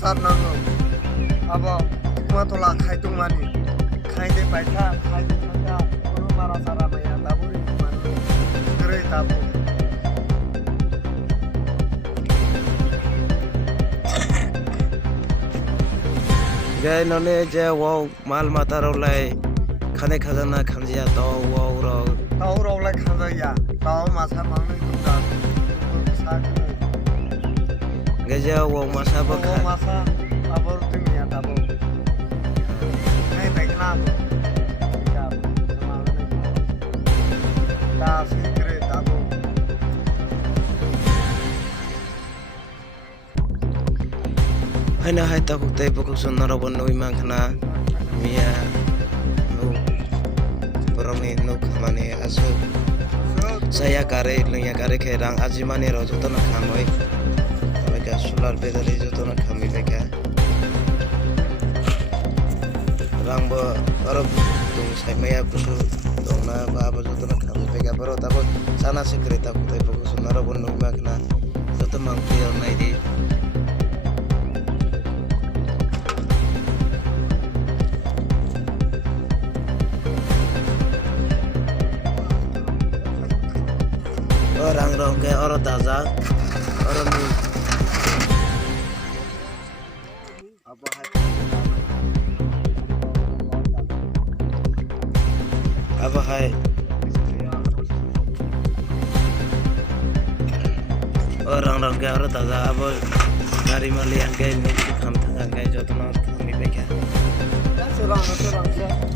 tar nango. Abo matola khaitung mani. Khaide paitha, khaide thanga, kono mara sara maya taburi mani. Kere tabu. Gay none je wow mal mata rolai khane khazana khamjia to wow ro. Tau rolai khanja tau masa mangnai tungda. Sakne. Gaja wow masa ba Wow masa abor tumia tabu. Nai baikna bu. Ya. Da sikre tabu. Haina hai ta ku tai pokok sonara bonoi mangkhana mia no poroni no khamani aso saya kare lunya kare khe rang ajimani ro joto na khamoi abeka solar bedari joto na khami beka rang bo aro tung sai maya busu dongna ba ba joto na khami beka baro tabo sana sekre ta ku tai pokok sonara bonoi mangkhana joto mangpi nai di orang ke orang taza orang ni apa hai orang ke orang taza apa dari malian ke ni kam thang ke jotono kami beka Serang